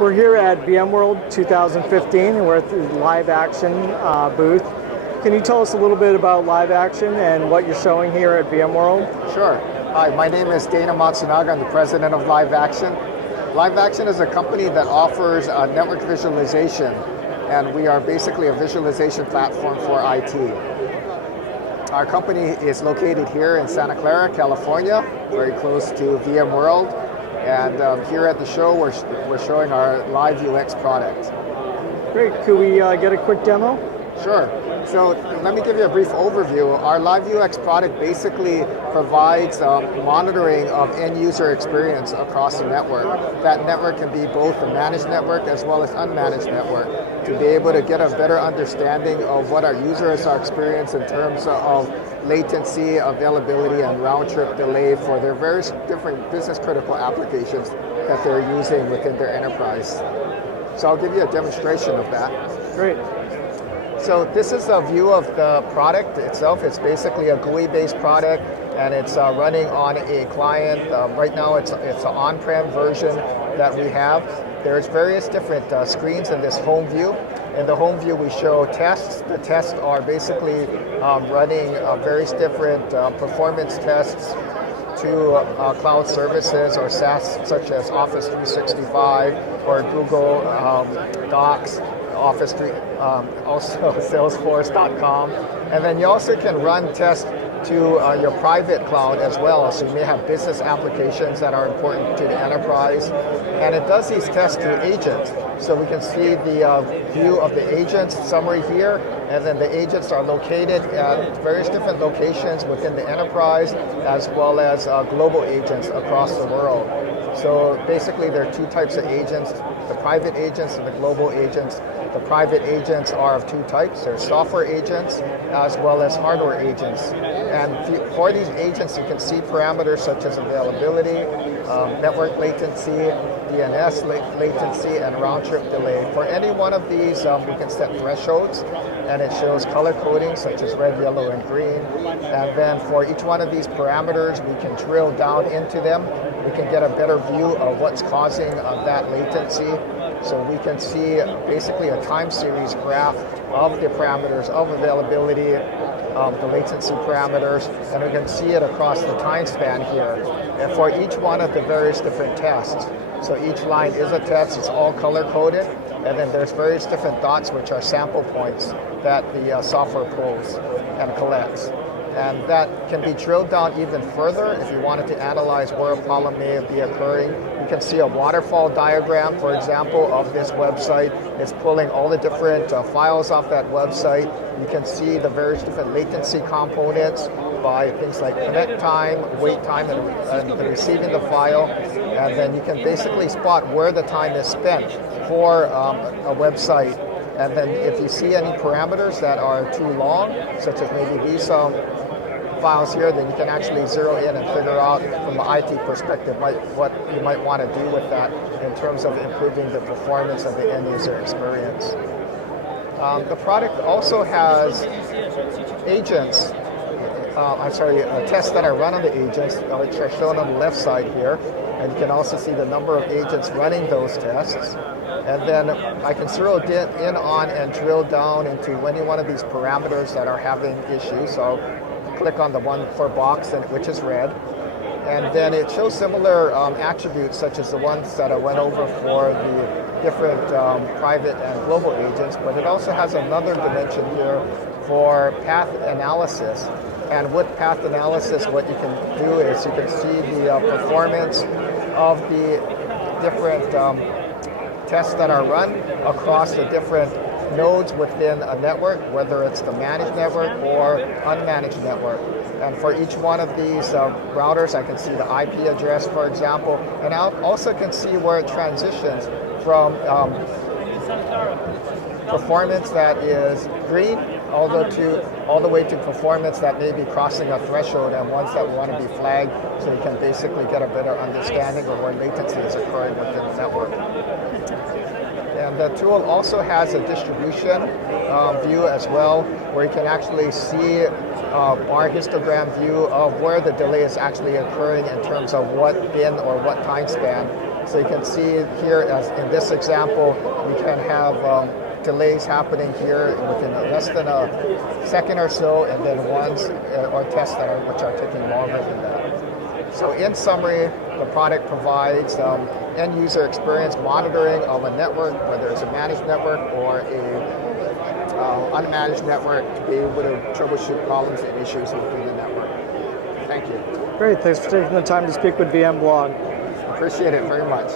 We're here at VMworld 2015, and we're at the LiveAction booth. Can you tell us a little bit about LiveAction and what you're showing here at VMworld? Sure. Hi, my name is Dana Matsunaga. I'm the president of LiveAction. LiveAction is a company that offers network visualization, and we are basically a visualization platform for IT. Our company is located here in Santa Clara, California, very close to VMworld. And here at the show, we're showing our LiveUX product. Great. Could we get a quick demo? Sure. So let me give you a brief overview. Our LiveUX product basically provides monitoring of end user experience across the network. That network can be both a managed network as well as unmanaged network, to be able to get a better understanding of what our users are experiencing in terms of latency, availability, and round-trip delay for their various different business-critical applications that they're using within their enterprise. So I'll give you a demonstration of that. Great. So this is a view of the product itself. It's basically a GUI-based product, and it's running on a client. Right now, it's an on-prem version that we have. There's various different screens in this home view. In the home view, we show tests. The tests are basically running various different performance tests to cloud services or SaaS, such as Office 365 or Google Docs, Office 3, also Salesforce.com. And then you also can run tests to your private cloud as well. So you may have business applications that are important to the enterprise. And it does these tests through agents. So we can see the view of the agents summary here. And then the agents are located at various different locations within the enterprise, as well as global agents across the world. So basically there are two types of agents, the private agents and the global agents. The private agents are of two types. There's software agents as well as hardware agents. And for these agents, you can see parameters such as availability, network latency, DNS latency, and round-trip delay. For any one of these, we can set thresholds, and it shows color coding such as red, yellow, and green. And then for each one of these parameters, we can drill down into them. We can get a better view of what's causing that latency. So we can see basically a time series graph of the parameters of availability, the latency parameters, and we can see it across the time span here. And for each one of the various different tests, so each line is a test, it's all color-coded, and then there's various different dots which are sample points that the software pulls and collects. And that can be drilled down even further if you wanted to analyze where a problem may be occurring. You can see a waterfall diagram, for example, of this website. It's pulling all the different files off that website. You can see the various different latency components by things like connect time, wait time, and receiving the file. And then you can basically spot where the time is spent for a website. And then if you see any parameters that are too long, such as maybe these files here, then you can actually zero in and figure out from an IT perspective what you might want to do with that in terms of improving the performance of the end user experience. The product also has agents, tests that are run on the agents, which are shown on the left side here. And you can also see the number of agents running those tests. And then I can zero in on and drill down into any one of these parameters that are having issues. So click on the one for box, which is red. And then it shows similar attributes such as the ones that I went over for the different private and global agents, but it also has another dimension here for path analysis. And with path analysis, what you can do is you can see the performance of the different tests that are run across the different nodes within a network, whether it's the managed network or unmanaged network. And for each one of these routers, I can see the IP address, for example, and I also can see where it transitions from performance that is green all the way to performance that may be crossing a threshold, and ones that want to be flagged, so you can basically get a better understanding of where latency is occurring within the network. And the tool also has a distribution view as well, where you can actually see a bar histogram view of where the delay is actually occurring in terms of what bin or what time span So you can see here, as in this example, we can have delays happening here within less than a second or so, and then ones or tests which are taking longer than that. So in summary, the product provides end user experience monitoring of a network, whether it's a managed network or a unmanaged network, to be able to troubleshoot problems and issues within the network. Thank you. Great, thanks for taking the time to speak with VMblog. Appreciate it very much.